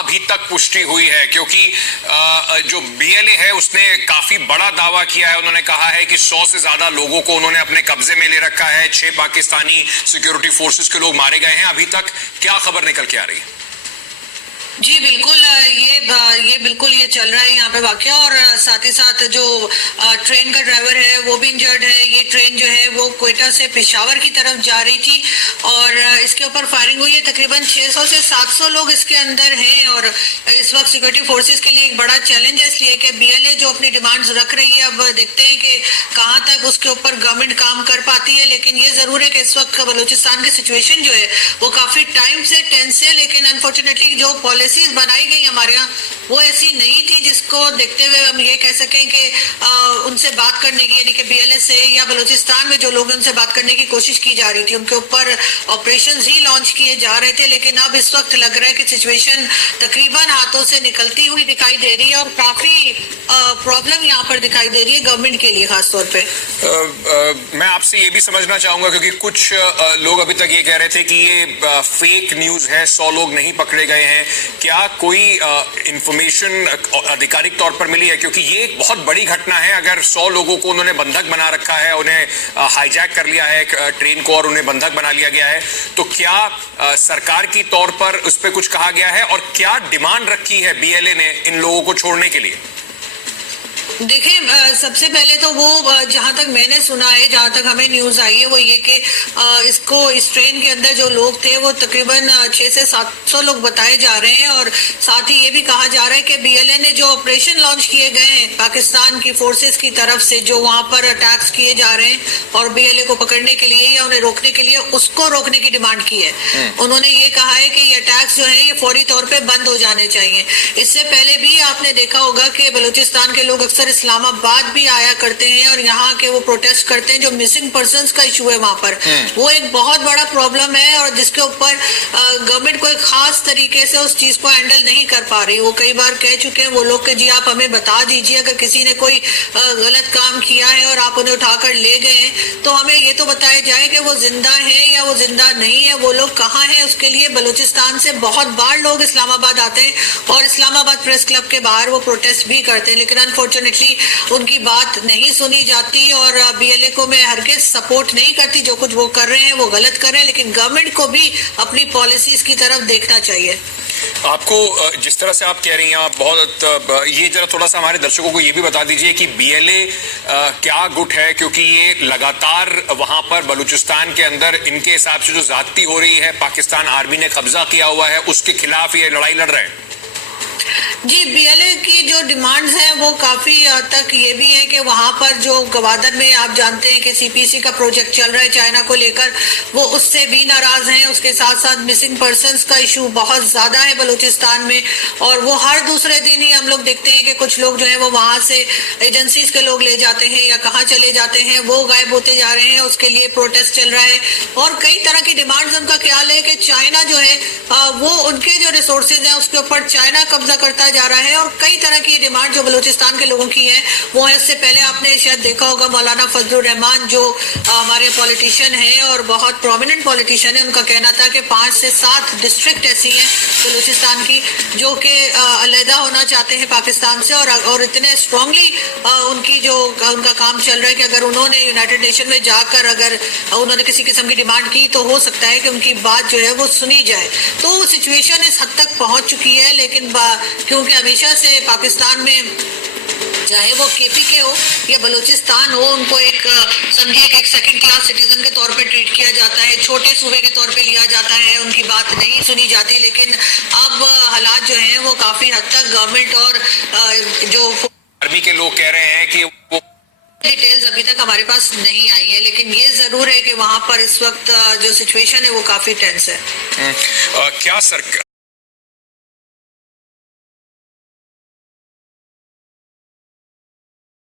अभी तक पुष्टि हुई है? क्योंकि जो बीएलए है उसने काफी बड़ा दावा किया है। उन्होंने कहा है कि 100 से ज्यादा लोगों को उन्होंने अपने कब्जे में ले रखा है, 6 पाकिस्तानी सिक्योरिटी फोर्सेस के लोग मारे गए हैं। अभी तक क्या खबर निकल के आ रही है? जी बिल्कुल, ये बिल्कुल ये चल रहा है यहाँ पे वाकया। और साथ ही साथ जो ट्रेन का ड्राइवर है वो भी इंजर्ड है। ये ट्रेन जो है वो क्वेटा से पेशावर की तरफ जा रही थी और इसके ऊपर फायरिंग हुई है। तकरीबन 600 से 700 लोग इसके अंदर हैं और इस वक्त सिक्योरिटी फोर्सेस के लिए एक बड़ा चैलेंज है, इसलिए कि बीएलए जो अपनी डिमांड्स रख रही है, अब देखते हैं कि कहाँ तक उसके ऊपर गवर्नमेंट काम कर पाती है। लेकिन ये जरूर है कि इस वक्त बलूचिस्तान की सिचुएशन जो है वो काफी टाइम से टेंस है। लेकिन अनफॉर्चुनेटली जो पॉलिसीज बनाई गई हमारे यहाँ वो ऐसी नहीं थी जिसको देखते हुए हम ये कह सकें कि उनसे बात करने की, यानी कि बीएलए से या बलूचिस्तान में जो लोग उनसे बात करने की कोशिश की जा रही थी, उनके ऊपर ऑपरेशंस ही लॉन्च किए जा रहे थे। लेकिन अब इस वक्त लग रहा है कि सिचुएशन तकरीबन हाथों से निकलती हुई दिखाई दे रही है और काफी प्रॉब्लम यहाँ पर दिखाई दे रही है गवर्नमेंट के लिए खासतौर पे। मैं आपसे ये भी समझना चाहूंगा क्योंकि कुछ लोग अभी तक ये कह रहे थे कि ये फेक न्यूज है, 100 लोग नहीं पकड़े गए हैं। क्या कोई इंफॉर्मेशन आधिकारिक तौर पर मिली है? क्योंकि ये एक बहुत बड़ी घटना है। अगर 100 लोगों को उन्होंने बंधक बना रखा है, उन्हें हाईजैक कर लिया है ट्रेन को और उन्हें बंधक बना लिया गया है, तो क्या सरकार की तौर पर उस पर कुछ कहा गया है और क्या डिमांड रखी है बीएलए ने इन लोगों को छोड़ने के लिए? देखिए, सबसे पहले तो वो जहां तक मैंने सुना है, जहां तक हमें न्यूज आई है, वो ये कि इसको इस ट्रेन के अंदर जो लोग थे वो तकरीबन 6 से 700 लोग बताए जा रहे हैं। और साथ ही ये भी कहा जा रहा है कि बीएलए ने जो ऑपरेशन लॉन्च किए गए हैं पाकिस्तान की फोर्सेस की तरफ से, जो वहां पर अटैक्स किए जा रहे हैं और बीएलए को पकड़ने के लिए या उन्हें रोकने के लिए, उसको रोकने की डिमांड की है। उन्होंने ये कहा है कि ये अटैक्स जो है ये फौरी तौर पर बंद हो जाने चाहिए। इससे पहले भी आपने देखा होगा कि बलूचिस्तान के लोग अक्सर इस्लामाबाद भी आया करते हैं और यहाँ के वो प्रोटेस्ट करते हैं। जो मिसिंग पर्संस का इशू है वहां पर, वो एक बहुत बड़ा प्रॉब्लम है और जिसके ऊपर गवर्नमेंट कोई खास तरीके से उस चीज को हैंडल नहीं कर पा रही। वो कई बार कह चुके हैं वो लोग कि जी आप हमें बता दीजिए अगर किसी ने कोई गलत काम किया है और आप उन्हें उठाकर ले गए हैं तो हमें ये तो बताया जाए कि वो जिंदा है या वो जिंदा नहीं है, वो लोग कहाँ हैं। उसके लिए बलूचिस्तान से बहुत बार लोग इस्लामाबाद आते हैं और इस्लामाबाद प्रेस क्लब के बाहर वो प्रोटेस्ट भी करते हैं। लेकिन अनफॉर्चुनेटली उनकी बात नहीं सुनी जाती और बीएलए को मैं हरगिज सपोर्ट नहीं करती। जो कुछ वो कर रहे हैं वो गलत कर रहे हैं, लेकिन गवर्नमेंट को भी अपनी पॉलिसीज की तरफ देखना चाहिए। आपको जिस तरह से आप कह रही हैं, आप बहुत ये जरा थोड़ा सा हमारे दर्शकों को ये भी बता दीजिए कि बीएलए क्या गुट है, क्योंकि ये लगातार वहां पर बलूचिस्तान के अंदर इनके हिसाब से जो ज्यादती हो रही है, पाकिस्तान आर्मी ने कब्जा किया हुआ है, उसके खिलाफ ये लड़ाई लड़ रहे हैं। जी, बीएलए की जो डिमांड्स हैं वो काफी हद तक ये भी है कि वहां पर जो गवादर में आप जानते हैं कि सीपीसी का प्रोजेक्ट चल रहा है चाइना को लेकर, वो उससे भी नाराज हैं। उसके साथ साथ मिसिंग पर्संस का इशू बहुत ज्यादा है बलूचिस्तान में और वो हर दूसरे दिन ही हम लोग देखते हैं कि कुछ लोग जो है वो वहां से एजेंसीज के लोग ले जाते हैं या कहाँ चले जाते हैं, वो गायब होते जा रहे हैं। उसके लिए प्रोटेस्ट चल रहा है और कई तरह की डिमांड्स। उनका ख्याल है कि चाइना जो है वो उनके जो रिसोर्सेज हैं उसके ऊपर चाइना कब्जा करता जा रहा है और कई तरह की डिमांड जो बलूचिस्तान के लोगों की है वो है। इससे पहले आपने शायद देखा होगा मौलाना फजलुर रहमान जो हमारे पॉलिटिशियन हैं और बहुत प्रोमिनेंट पॉलिटिशियन है, उनका कहना था कि 5 से 7 डिस्ट्रिक्ट ऐसी हैं बलूचिस्तान की जो कि अलहदा होना चाहते हैं पाकिस्तान से और इतने स्ट्रांगली उनका काम चल रहा है कि अगर उन्होंने यूनाइटेड नेशन में जाकर अगर उन्होंने किसी किस्म की डिमांड की तो हो सकता है कि उनकी बात जो है वो सुनी जाए। तो सिचुएशन इस हद तक पहुंच चुकी है। लेकिन क्योंकि हमेशा से पाकिस्तान में चाहे वो केपीके हो या बलूचिस्तान हो, उनको एक समझिए कि एक सेकंड क्लास सिटीजन के तौर पे ट्रीट किया जाता है, छोटे सूबे के तौर पे लिया जाता है, उनकी बात नहीं सुनी जाती। लेकिन अब हालात जो हैं वो काफी हद तक गवर्नमेंट और जो आर्मी के लोग कह रहे हैं कि वो डिटेल्स अभी तक हमारे पास नहीं आई है, लेकिन ये जरूर है कि वहां पर इस वक्त जो सिचुएशन है वो काफी टेंस है। क्या सरकार